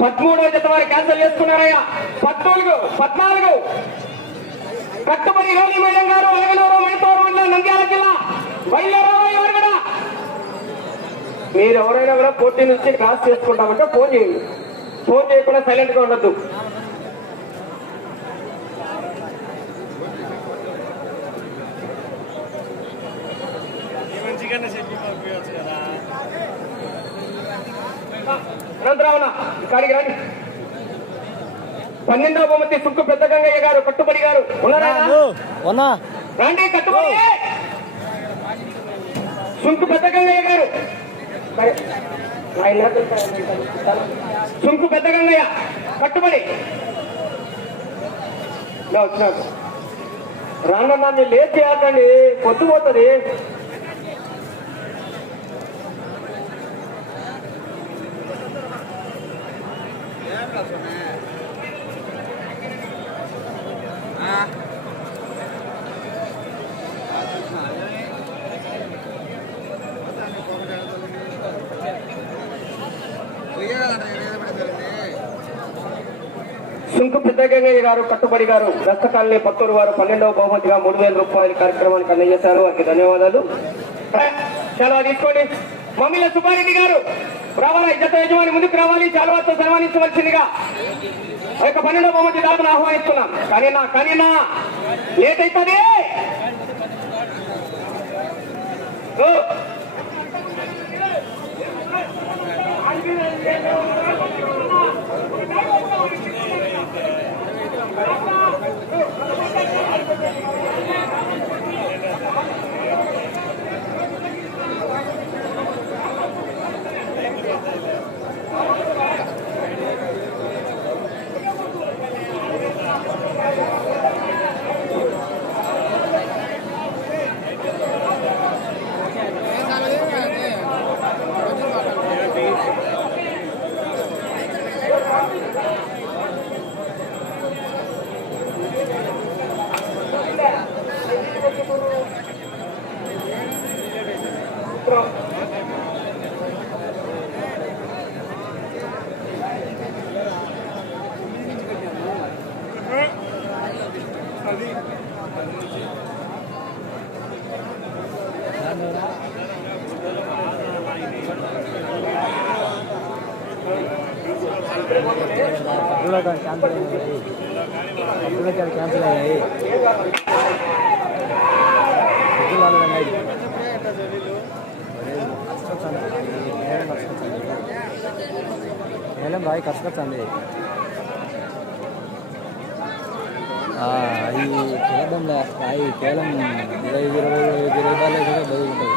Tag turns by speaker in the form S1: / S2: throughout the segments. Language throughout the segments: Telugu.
S1: పదమూడవ జత వారు క్యాన్సల్ చేసుకున్నారయ్యా. పద్నాలుగు పద్నాలుగు. కట్టుబడి రోగి మేడం గారు అలగనూరు మణిపూర్ మండలం నంద్యాల జిల్లా. బయలుదేరాలి ఎవరు కూడా. మీరు ఎవరైనా కూడా పోటీ నుంచి క్రాస్ చేసుకుంటామంటే ఫోన్ చేయండి. ఫోన్ చేయకుండా సైలెంట్గా ఉండద్దు
S2: ఈ మంచిగానే చెప్పి పంపించవచ్చు కదా
S1: అనంతరావున ఇక్కడికి రండి పన్నెండవ బొమ్మతి సుక్కు పెద్ద గంగయ్య గారు కట్టుబడి గారు. ఉన్నారా? రండి కట్టుబడి! సుంకు పెద్ద గంగయ్య గారు సుంకు పెద్ద గంగయ్య కట్టుబడి వచ్చినాక రాను నన్ను లేట్ చేయకండి పొద్దుపోతుంది సుంకు పెద్ద గారు కట్టుబడి గారు దస్తకాలని పత్తూరు వారు పన్నెండవ బహుమతిగా మూడు వేల రూపాయల కార్యక్రమానికి అందజేశారు. వారికి ధన్యవాదాలు. చాలా తీసుకోండి. మమ్మీల సుబ్బారెడ్డి గారు రావాలా? జత యజమాని ముందుకు రావాలి. చాలవాతో సన్మానించవలసిందిగా ఆ యొక్క పన్నెండవ బహుమతి దాదాపు ఆహ్వానిస్తున్నాం. కానీ నా కానీ నా లేట్ అవుతుంది ఓ.
S3: క్యాన్సిల్ ఏలం రాయి కసుకొచ్చండి అది కేవలం రాయి కేవలం ఇరవై ఇరవై ఇరవై రూపాయలు కూడా బదులుంటుంది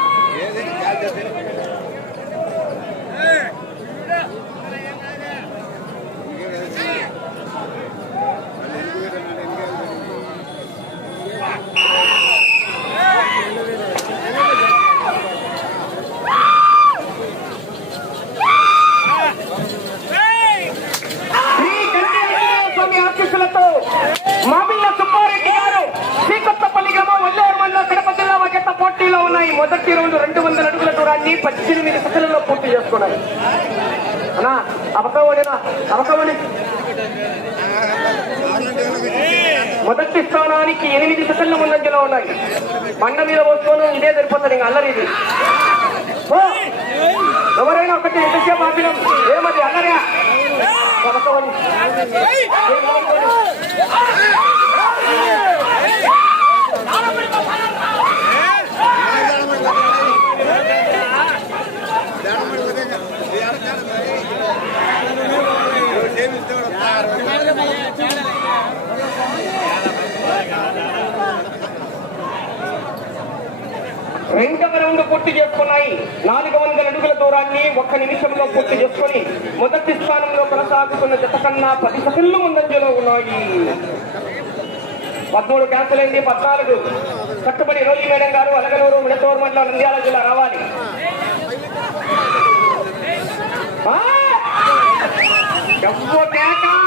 S1: శ్రీ గంగేశ్వర స్వామి ఆశీస్సులతో మామిళ్ళ సుబ్బారెడ్డి గారు శ్రీకొత్తపల్లి గ్రామం వల్లేరు మండలం కడప జిల్లా వగెత్త ఉన్నాయి మొదటి రౌండ్ రెండు వందల అడుగుల దూరాన్ని పద్దెనిమిది సెకండ్లలో పూర్తి చేసుకున్నారు అన్నా అవకవడినా అవకవడి మొదటి స్థానానికి ఎనిమిది సెకండ్ల ముందంజలో ఉన్నాయి. బండ మీద వస్తువును ఇదే సరిపోతుంది ఇంకా అల్లరి ఇది! ఎవరైనా ఒకటి ఎంతసేపు ఆపినాం ఏమది అల్లరా? అవకవడి రెండవ రౌండ్ పూర్తి చేసుకున్నాయి. నాలుగు వందల అడుగుల దూరాన్ని ఒక్క నిమిషంలో పూర్తి చేసుకొని మొదటి స్థానంలో కొనసాగుతున్న జత కన్నా పది సెకండ్లు ముందంజలో ఉన్నాయి. పదమూడు క్యాన్సిల్ అయింది పద్నాలుగు. కట్టుబడి రోజు మేడం గారు అలగనూరు మిడతూరు మండలం నంద్యాల జిల్లా రావాలి. ఎవరు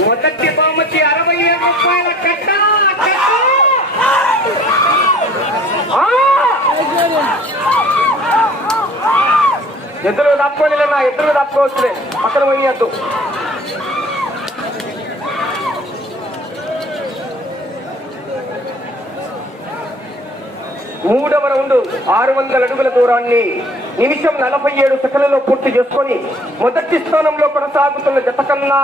S1: మొదటి బహుమతి అరవై ఏడు రూపాయల కట్ట కట్ట! ఆ! ఎదురు తప్పుకోలే నా ఎదురు తప్పుకోవచ్చులే పక్కన పోయద్దు మూడవ రౌండ్ ఆరు వందల అడుగుల దూరాన్ని నిమిషం నలభై ఏడు సెకండ్లలో పూర్తి చేసుకొని మొదటి స్థానంలో కొనసాగుతున్న జత కన్నా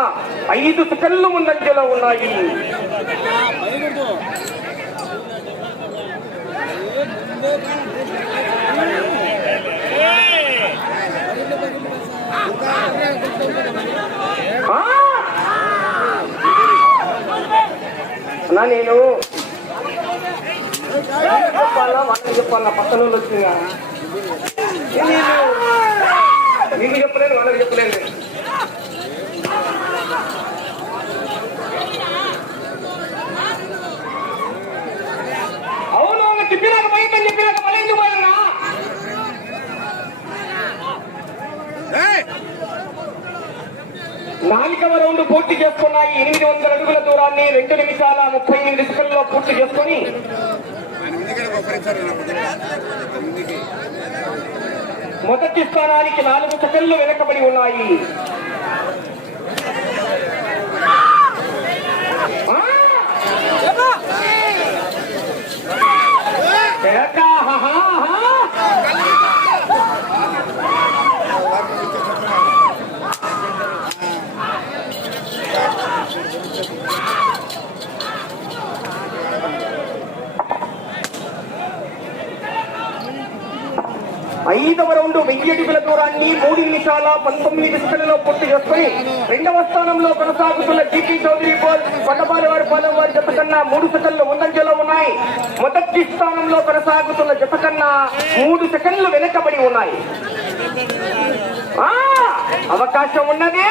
S1: ఐదు సెకండ్లు ముందంజలో ఉన్నాయి. నేను చెప్పాలా? వాళ్ళకి చెప్పాలా? పక్కన వాళ్ళు వచ్చిందా మీకు చెప్పలేను వాళ్ళకి చెప్పలేను అవును చెప్పినాక బయట చెప్పినాక మళ్ళీ ఎందుకు పోయారా నాలుగవ రౌండ్ పూర్తి చేసుకున్నాయి. ఎనిమిది వందల అడుగుల దూరాన్ని రెండు నిమిషాల ముప్పై ఎనిమిది సెకండ్లలో పూర్తి చేసుకొని మొదటి స్థానానికి నాలుగు సెకండ్లు వెనకబడి ఉన్నాయి. ఆ! ఐదవ రౌండ్ వెయ్యి అడుగుల దూరాన్ని మూడు నిమిషాల పంతొమ్మిది నిమిషాలలో పూర్తి చేసుకుని రెండవ స్థానంలో కొనసాగుతున్న జీపీ చౌదరి బోల్ కొండపాలి వారి పాలెం వారి జత కన్నా మూడు సెకండ్లు ముందంజలో ఉన్నాయి. మొదటి స్థానంలో కొనసాగుతున్న జత కన్నా మూడు సెకండ్లు వెనకబడి ఉన్నాయి. అవకాశం ఉన్నదే!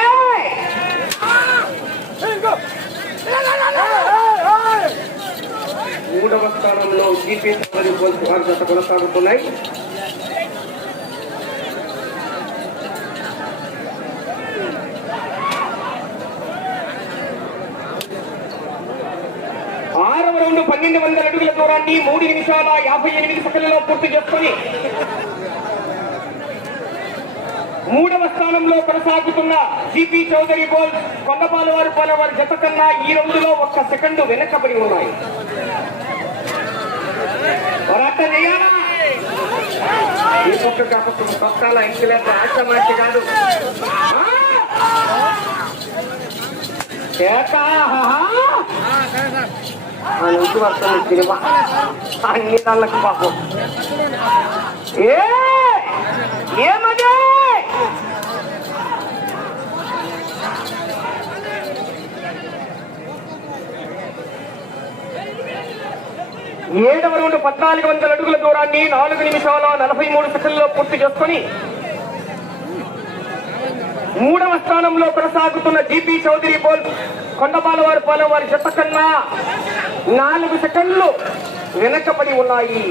S1: మూడవ స్థానంలో జీపీ చౌదరి బోల్ వారి జత కొనసాగుతున్నాయి. ఆరవ రౌండ్ పన్నెండు వందల అడుగుల దూరాన్ని మూడు నిమిషాల యాభై ఎనిమిది సెకండ్లలో పూర్తి చేసుకొని మూడవ స్థానంలో కొనసాగుతున్న సిపి చౌదరి బోల్ కొండపాలు వారు పాల వారి జత కన్నా ఈ రౌండ్లో ఒక్క సెకండ్ వెనకబడి ఉన్నాయి. పోరాటం ఈ కాదు. ఆ నుంచి వస్తుంది సినిమా అన్ని దాళ్ళకి పాపం ఏ ఏమదే ఏడవ రెండు పద్నాలుగు వందల అడుగుల దూరాన్ని నాలుగు నిమిషాల నలభై మూడు సెకండ్లో పూర్తి చేసుకొని మూడవ స్థానంలో కొనసాగుతున్న జీపీ చౌదరి బోల్ కొండపాల వారి పాలెం వారి జత కన్నా నాలుగు సెకండ్లు వెనకబడి ఉన్నాయి.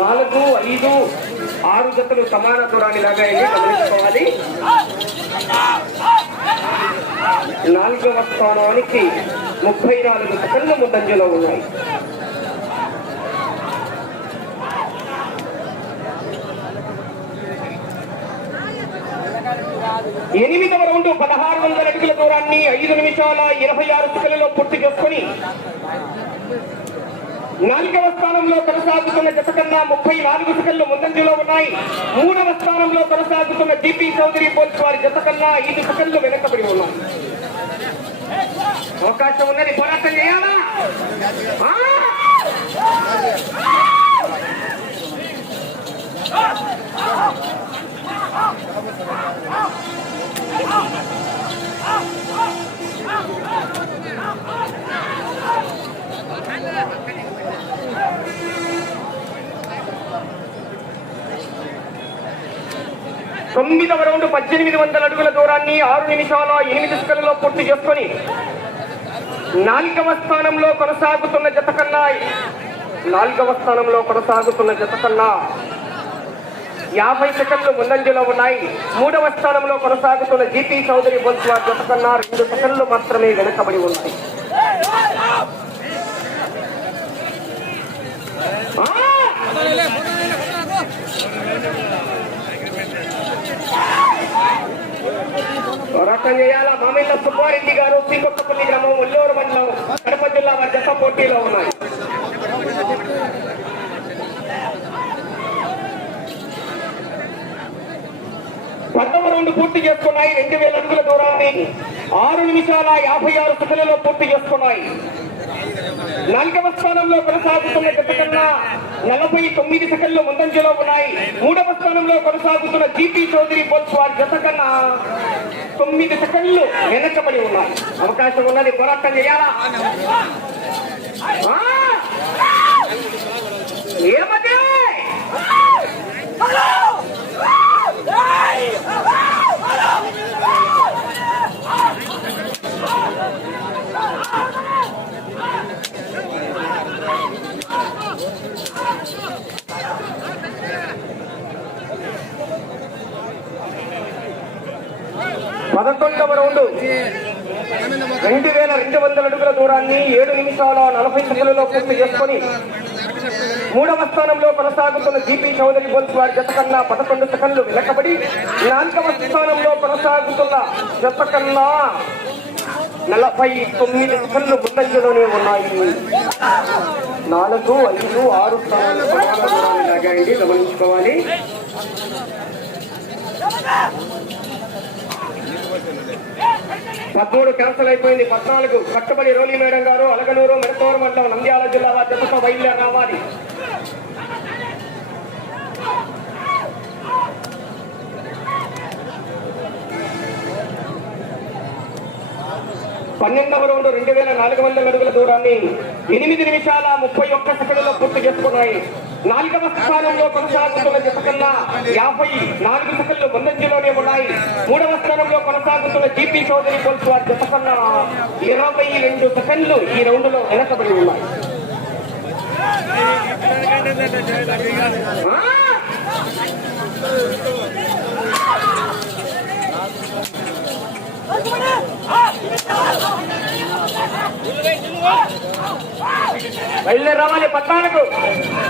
S1: నాలుగు ఐదు ఆరు జతలు సమాన దూరాన్ని లాగా గమనించుకోవాలి నాలుగవ స్థానానికి ముప్పై నాలుగు సెకండ్ల ముందంజలో ఉన్నాయి. ఎనిమిదవ రౌండ్ పదహారు వందల అడుగుల దూరాన్ని ఐదు నిమిషాల ఇరవై ఆరు సెకండ్లలో పూర్తి చేసుకొని నాలుగవ స్థానంలో కొనసాగుతున్న జత కన్నా ముప్పై నాలుగు సెకండ్లు ముందంజలో ఉన్నాయి. మూడవ స్థానంలో కొనసాగుతున్న డిపి చౌదరి పోల్స్ వారి జత కన్నా ఐదు సెకండ్లు వెనకబడి ఉన్నాయి. అవకాశం ఉన్నది పోరాటం చేయాలా? తొమ్మిదవ రౌండ్ పద్దెనిమిది వందల అడుగుల దూరాన్ని ఆరు నిమిషాల ఎనిమిది స్కలలో పూర్తి చేసుకొని నాలుగవ స్థానంలో కొనసాగుతున్న జత కన్నా నాలుగవ స్థానంలో కొనసాగుతున్న జత కన్నా యాభై సెకండ్లు ముందంజలో ఉన్నాయి మూడవ స్థానంలో కొనసాగుతున్న జీపీ చౌదరి బొల్స్వా జత కన్నా రెండు సెకండ్లు మాత్రమే వెనుకబడి ఉన్నాయి ఆ! అర్థం చేయాలా? మామిళ్ళ సుబ్బారెడ్డి గారు శ్రీకొత్తపల్లి గ్రామం ఒల్లూరు మండలం కడప జిల్లా వారి జత పోటీలో ఉన్నాయి. పదవ రౌండ్ పూర్తి చేసుకున్నాయి. రెండు వేల అడుగుల దూరాన్ని ఆరు నిమిషాల యాభై ఆరు సెకండ్లలో పూర్తి చేసుకున్నాయి. నాలుగవ స్థానంలో కొనసాగుతున్న జత కన్నా నలభై తొమ్మిది సెకండ్లు ముందంజలో ఉన్నాయి. మూడవ స్థానంలో కొనసాగుతున్న జీపీ చౌదరి బోల్స్ వారి జత కన్నా తొమ్మిది సెకండ్లు వెనకబడి ఉన్నారు. అవకాశం ఉన్నది పోరాటం చేయాలా? ఏమదే పదకొండవ రౌండ్ రెండు వేల రెండు వందల అడుగుల ఏడు నిమిషాల నలభై సెకండ్లలో పూర్తి చేసుకొని మూడవ స్థానంలో కొనసాగుతున్న జీపీ చౌదరి బోల్స్ వారి జత కన్నా పదకొండు సెకండ్లు వెనకబడి నాలుగవ స్థానంలో కొనసాగుతున్న జత కన్నా నలభై తొమ్మిది సెకండ్లు ముందంజలోనే ఉన్నాయి. నాలుగు ఐదు ఆరు స్థానాలు లాగాయండి. గమనించుకోవాలి. పదమూడు క్యాన్సల్ అయిపోయింది. పద్నాలుగు కట్టుబడి రోలి మేడం గారు అలగనూరు మెడతూరు మండలం నంద్యాల జిల్లా వారి జతతో బయలుదేరి రావాలి పన్నెండవ రౌండ్ రెండు వేల నాలుగు వందల అడుగుల దూరాన్ని ఎనిమిది నిమిషాల ముప్పై ఒక్క సెకండ్లో పూర్తి చేసుకున్నాయి. నాలుగవ స్థానంలో కొనసాగుతున్న జత కన్నా యాభై నాలుగు సెకండ్లు ముందంజలోనే ఉన్నాయి. మూడవ స్థానంలో కొనసాగుతున్న జీపీ చౌదరి పోల్స్ వారి జత కన్నా ఇరవై రెండు సెకండ్లు ఈ రౌండ్లో వెనకబడి ఉన్నాయి. బయలుదేరి రావాలి పద్నాలుగు.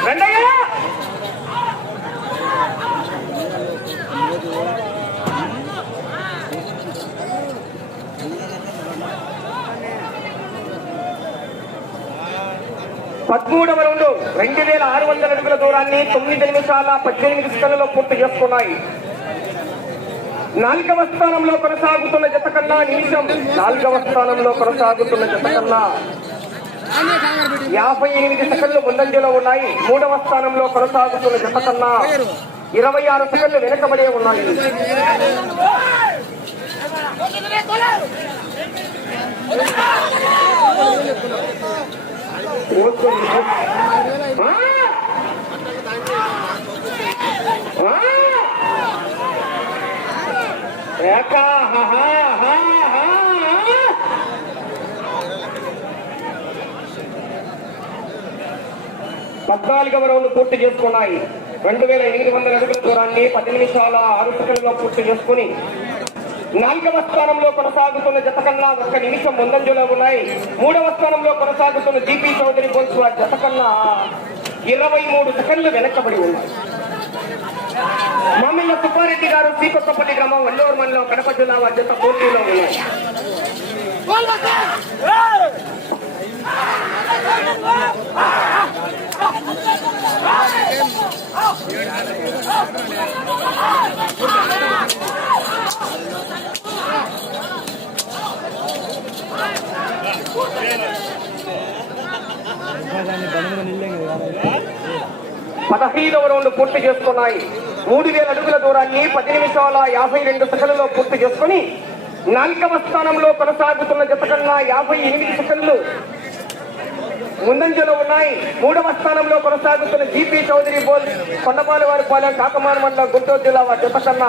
S1: రెండయ్యా! పదమూడవ రౌండ్ రెండు వేల ఆరు వందల అడుగుల దూరాన్ని తొమ్మిది నిమిషాల పద్దెనిమిది సెకండ్లలో పూర్తి చేసుకున్నాయి. నాలుగవ స్థానంలో కొనసాగుతున్న జత కన్నా నిమిషం. నాలుగవ స్థానంలో కొనసాగుతున్న జత కన్నా యాభై ఎనిమిది సెకండ్లు ముందంజలో ఉన్నాయి. మూడవ స్థానంలో కొనసాగుతున్న జత కన్నా ఇరవై ఆరు సెకండ్లు వెనకబడే ఉన్నాయి. ఓకే పద్నాలుగవ రౌండ్ పూర్తి చేసుకున్నాయి. రెండు వేల ఎనిమిది వందల అడుగుల దూరాన్ని పది నిమిషాల ఆరు సెకండ్లో పూర్తి చేసుకుని నాలుగవ స్థానంలో కొనసాగుతున్న జత కన్నా ఒక్క నిమిషం ముందంజలో ఉన్నాయి. మూడవ స్థానంలో కొనసాగుతున్న జీపీ చౌదరి గోల్స్ వారి జత కన్నా ఇరవై మూడు సెకండ్లు వెనకబడి ఉన్నాయి. మామిళ్ళ సుబ్బారెడ్డి గారు శ్రీకొత్తపల్లి గ్రామం వల్లూరు మండలం కడప జిల్లా వారి జత పోటీలో ఉన్నాయి పదహైదవ రౌండ్ పూర్తి చేసుకున్నాయి. మూడు వేల అడుగుల దూరాన్ని పది నిమిషాల యాభై రెండు సెకండ్లలో పూర్తి చేసుకుని నాలుగవ స్థానంలో కొనసాగుతున్న జత కన్నా యాభై ఎనిమిది సెకండ్లు ముందంజలో ఉన్నాయి. మూడవ స్థానంలో కొనసాగుతున్న జీపీ చౌదరి బోల్ కొండపాల వారి పాలెం కాకమాన మండలం గుంటూరు జిల్లా వారి జత కన్నా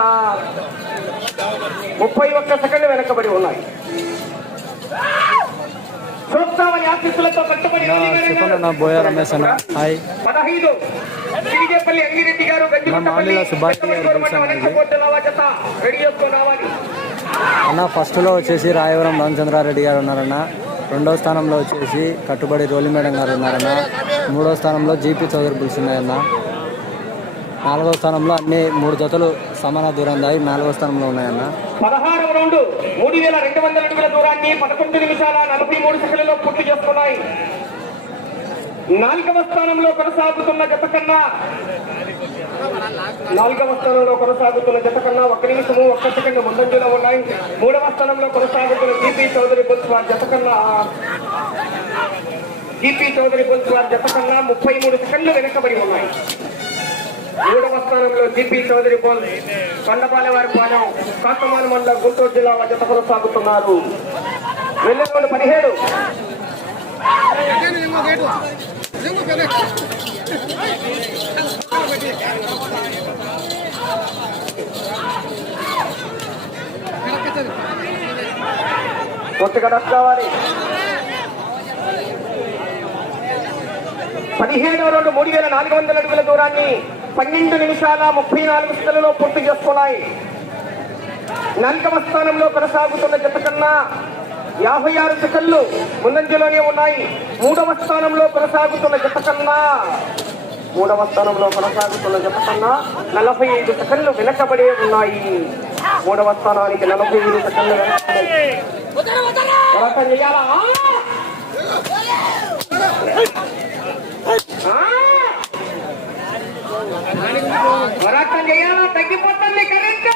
S1: ముప్పై ఒక్క సెకండ్లు వెనకబడి ఉన్నాయి చూస్తామని ఆశీస్సులతో కట్టుబడి
S3: నా చెప్పండి బోయ రమేష్ అన్న హాయ్. అన్న ఫస్ట్లో వచ్చేసి రాయవరం రామచంద్రారెడ్డి గారు ఉన్నారన్న. రెండో స్థానంలో వచ్చేసి కట్టుబడి రోలి మేడం గారు ఉన్నారన్న. మూడో స్థానంలో జీపీ చౌదరి బుల్స్ ఉన్నాయన్న. నాలుగో స్థానంలో అన్ని మూడు జతలు సమాన దూరం దాగి నాలుగో స్థానంలో ఉన్నాయన్న.
S1: పదహారవ రౌండ్ మూడు వేల రెండు వందల అడుగుల దూరాన్ని పదకొండు నిమిషాల నలభై మూడు సెకండ్లలో పూర్తి చేస్తున్నాయి నాలుగవ స్థానంలో కొనసాగుతున్న జత కన్నా నాలుగవ స్థానంలో కొనసాగుతున్న జత కన్నా ఒక్క నిమిషము ఒక్క సెకండ్ ముందంజలో ఉన్నాయి. మూడవ స్థానంలో కొనసాగుతున్న జీపీ చౌదరి బుల్స్ వారి జత కన్నా జీపీ చౌదరి బుల్స్ వారి జత కన్నా ముప్పై మూడు సెకండ్లు వెనుకబడి ఉన్నాయి. మూడవ స్థానంలో జిపి చౌదరి బోల్ కొండపాలె వారి పాలెం కాకమాన మండలం గుంటూరు జిల్లా మధ్య కొనసాగుతున్నారు. వెళ్ళేవాళ్ళు పదిహేడు. కొత్తగా డస్ కావాలి పదిహేడు రెండు మూడు వేల నాలుగు వందల అడుగుల దూరాన్ని పన్నెండు నిమిషాల ముప్పై నాలుగు సెకండ్లలో పూర్తి చేసుకున్నాయి. నాలుగవ స్థానంలో కొనసాగుతున్న జత కన్నా యాభై ఆరు సెకండ్లు ముందంజలోనే ఉన్నాయి. మూడవ స్థానంలో కొనసాగుతున్న జత కన్నా మూడవ స్థానంలో కొనసాగుతున్న జత కన్నా నలభై ఐదు సెకండ్లు వెనకబడే ఉన్నాయి. మూడవ స్థానానికి నలభై ఐదు సెకండ్లు వెనకబడి. చేయాలా పోరాటం చేయాలా? తగ్గిపోతుంది కరెంట్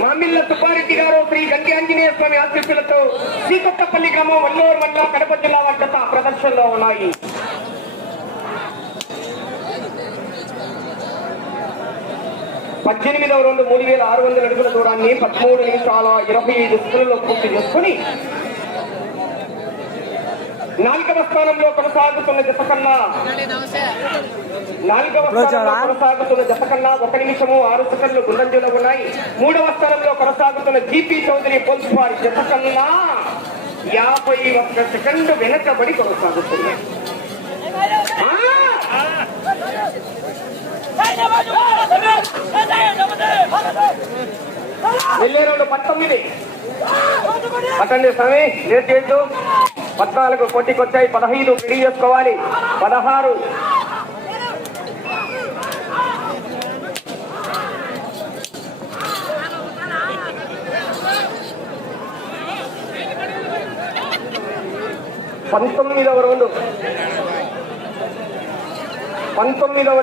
S1: మామిళ్ళ సుబ్బారెడ్డి గారు శ్రీ గంటి ఆంజనేయ స్వామి ఆశీస్సులతో శ్రీకొత్తపల్లి గ్రామం వల్లూరు మండలం కడప జిల్లా వద్ద ప్రదర్శనలో ఉన్నాయి. పద్దెనిమిదవ రెండు మూడు వేల ఆరు వందల అడుగుల దూరాన్ని పదమూడు నిమిషాల ఇరవై ఐదు సెకండ్లలో పూర్తి చేసుకుని నాలుగవ స్థానంలో కొనసాగుతున్న జత కన్నా నాలుగవ స్థానంలో కొనసాగుతున్న జత కన్నా ఒక నిమిషము ఆరు సెకండ్లు గుండంజలో ఉన్నాయి. మూడవ స్థానంలో కొనసాగుతున్న జీపీ చౌదరి పోల్స్ వారి జత కన్నా యాభై ఒక్క సెకండ్ వెనకబడి! వెళ్ళే రెండు పంతొమ్మిది అటండి స్వామి లేట్ చేయొద్దు. పద్నాలుగు కొట్టికొచ్చాయి పదహైదు విడి చేసుకోవాలి పదహారు. పంతొమ్మిదవ రౌండ్. పంతొమ్మిదవ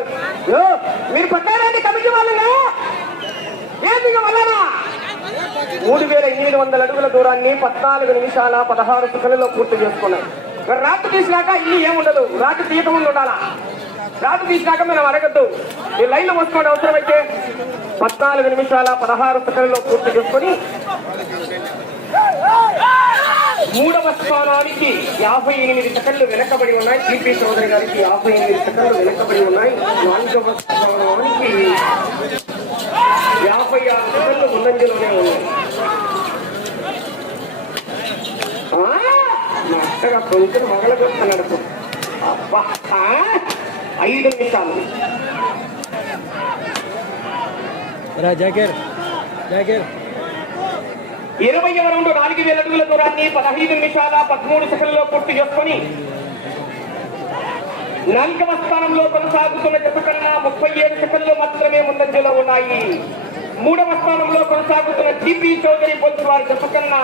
S1: మీరు పట్టారండి కమిటీ వాళ్ళనే? వేదిక వల్లనా? మూడు వేల ఎనిమిది వందల అడుగుల దూరాన్ని పద్నాలుగు నిమిషాల పదహారు సెకండ్లలో పూర్తి చేసుకున్నాయి మరి రాటు తీసినాక ఇల్లు ఏముండదు రాటు తీయటం ముందు ఉండాలా? రాటు తీసినాక మనం అడగద్దు. ఈ లైన్లో వసుకోవడం అవసరమైతే పద్నాలుగు నిమిషాల పదహారు సెకండ్లలో పూర్తి చేసుకొని మూడవ స్థానానికి యాభై ఎనిమిది సెకండ్లు వెనకబడి ఉన్నాయి. టీపీ చౌదరి గారికి యాభై ఎనిమిది సెకండ్లు వెనకబడి ఉన్నాయి. నాలుగవ స్థానానికి యాభై ఆరు సెకండ్లు ముందంజలోనే ఉన్నాయి ఆ, మా అత్తగా కొంచెం మగల కొడుతున్నాడు అబ్బా ఐదు నిమిషాలు.
S3: జాకేర్ జాకేర్.
S1: ఇరవై రౌండ్ నాలుగు వేల అడుగుల దూరాన్ని పదహైదు నిమిషాల పదమూడు సెకండ్లో పూర్తి చేసుకొని నాలుగవ స్థానంలో కొనసాగుతున్న జత కన్నా ముప్పై ఏడు సెకండ్లు మాత్రమే ముందంజలో ఉన్నాయి. మూడవ స్థానంలో కొనసాగుతున్న టీపీ చౌదరి పొద్దు వారి జత కన్నా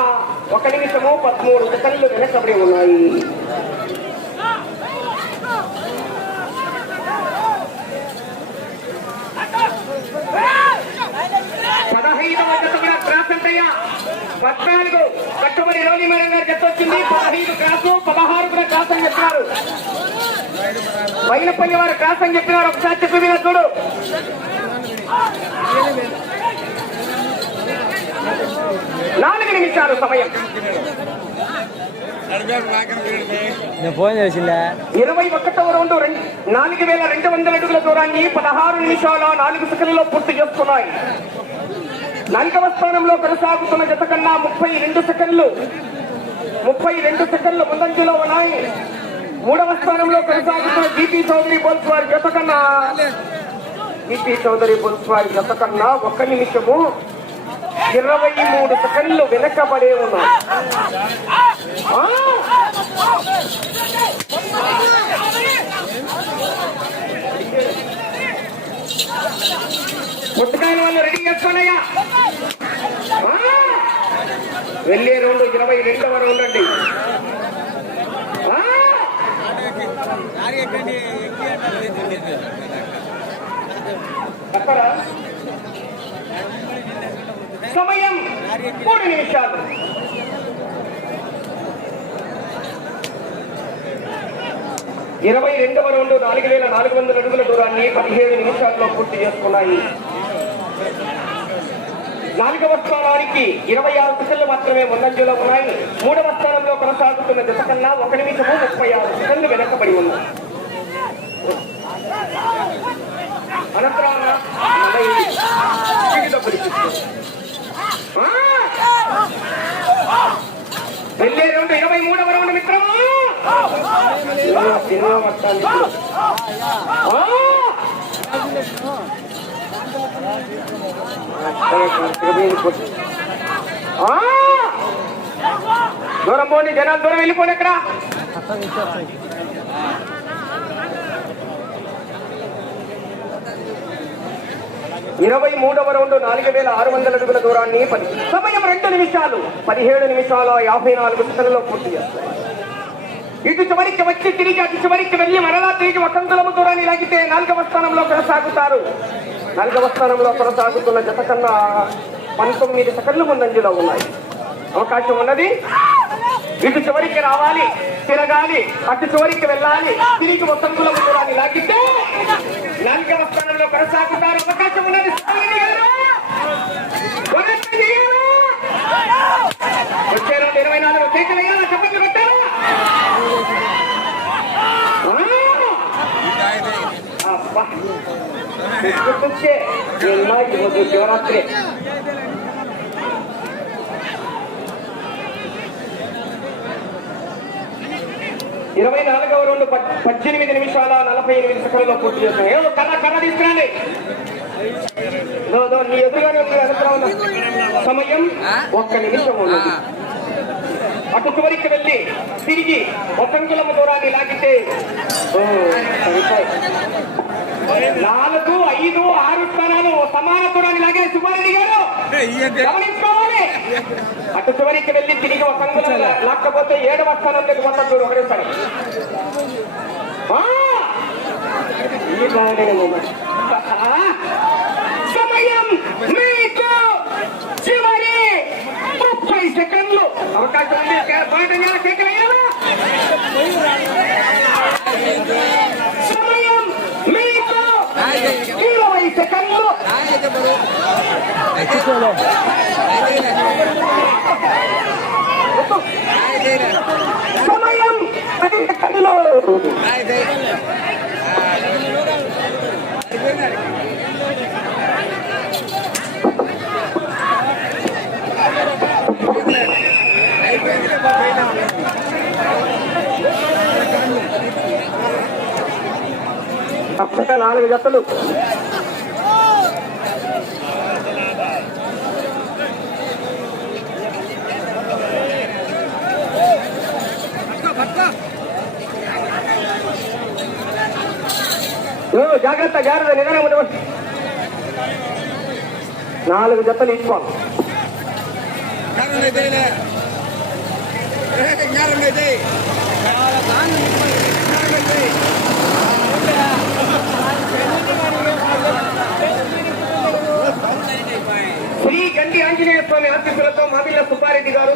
S1: ఒక నిమిషము పదమూడు సెకండ్లు వెనకబడి ఉన్నాయి. పదహైదవ జత కూడా క్రాస్ అంటయ్యా పద్నాలుగు కట్టుబడి రోలి మేడం గారు జత వచ్చింది. పదహైదు క్రాసు పదహారు కూడా క్రాస్ అని బయలుపల్లి వారు క్రాస్ అని చెప్పినారు. ఒకసారి చెప్పి మీద చూడు. నాలుగు నిమిషాలు సమయం.
S3: ఫోన్ చేసిండే
S1: ఇరవై ఒకటవ రౌండ్ రెండు నాలుగు వేల రెండు వందల అడుగుల దూరాన్ని పదహారు నిమిషాల నాలుగు సెకండ్లలో పూర్తి చేస్తున్నాయి. నాలుగవ స్థానంలో కొనసాగుతున్న జత కన్నా ముప్పై రెండు సెకండ్లు ముప్పై రెండు సెకండ్లు ముందంజలో ఉన్నాయి. మూడవ స్థానంలో కొనసాగుతున్న జీపీ చౌదరి బోల్స్ వారి జత కన్నా జీపీ చౌదరి బోల్స్ వారి జత కన్నా ఒక్క నిమిషము ఇరవై మూడు సెకండ్లు వెనకబడే ఉన్నాయి ఆ! వాళ్ళు రెడీ చేసుకోనయ్యా వెళ్ళే రౌండ్ ఇరవై రెండవ రౌండ్ అండి. సమయం మూడు నిమిషాలు. ఇరవై రెండవ రౌండ్ నాలుగు వేల నాలుగు వందల అడుగుల దూరాన్ని పదిహేడు నిమిషాల్లో పూర్తి చేసుకున్నాయి. నాలుగవ స్థానానికి ఇరవై ఆరు సెకండ్లు మాత్రమే ముందంజలో ఉన్నాయి మూడవ స్థానంలో కొనసాగుతున్న దశ కన్నా ఒక నిమిషము ముప్పై ఆరు సెకండ్లు వెనకబడి ఉన్నాయి అనంతరం నలభై స్పీడ్లో పరిస్థితి. ఆ! వెళ్ళే రౌండ్ ఇరవై మూడవ రౌండ్ మిత్రమా సినిమా- సినిమా మొత్తానికి. ఆ! ఆ! దూరం పోండి జనాలు దూరం వెళ్ళిపోండి ఎక్కడ? ఇరవై మూడవ రౌండ్ నాలుగు వేల ఆరు వందల అడుగుల దూరాన్ని పది. సమయం రెండు నిమిషాలు పదిహేడు నిమిషాల యాభై నాలుగు సెకండ్లో పూర్తి చేస్తాయి. ఇటు చివరికి వచ్చి తిరిగి అటు చివరికి వెళ్ళి మరలా తిరిగి వసంతులము దూరాన్ని లాగితే నాలుగవ స్థానంలో కొనసాగుతారు నాలుగవ స్థానంలో కొనసాగుతున్న జత కన్నా పంతొమ్మిది సెకండ్లు ముందంజలో ఉన్నాయి. అవకాశం ఉన్నది. ఇటు చివరికి రావాలి తిరగాలి అటు చివరికి వెళ్ళాలి. తిరిగి వసంతులము దూరాన్ని లాగితే నాలుగవ స్థానంలో కొనసాగుతారు. అవకాశం ఉన్నది. వచ్చే రెండు ఇరవై నాలుగు కేకలు వేయాలా చెప్పండి కొట్టారా అబ్బా. గుర్తొచ్చే ఇరవై నాలుగవ రెండు పద్దెనిమిది నిమిషాల నలభై ఎనిమిది సెకండ్లో పూర్తి చేస్తాం ఏదో కర్ర కర్ర తీసుకురండి నీ ఎదురుగానే ఉంది ఉన్న. సమయం ఒక్క నిమిషం ఉన్నది అటు చివరికి వెళ్ళి తిరిగి ఒకంగులమ దూరాన్ని లాగితే ఓ, నాలుగు ఐదు ఆరు స్థానాలు సమాన దూరాన్ని లాగే సుబ్బారెడ్డి గారు గమనించుకోవాలి అటు చివరికి వెళ్ళి తిరిగి ఒక అంగుళం లా- లాక్కపోతే ఏడవ స్థానంలోకి ఒకటేసారి బాగానే ఉంది. ఆ! సమయం మీకు చివరి ముప్పై సెకండ్లు అవకాశం ఉంది? సమయం ఇరవై సెకండ్లు సమయం పది సెకండ్లు ఒక నాలుగు జతలు. నువ్వు జాగ్రత్త జాగ్రత్త నిదానం ఉండవచ్చు నాలుగు జతలు ఇచ్చుకోవాలి శ్రీ గండి ఆంజనేయ స్వామి ఆశీస్సులతో మామిళ్ళ సుబ్బారెడ్డి గారు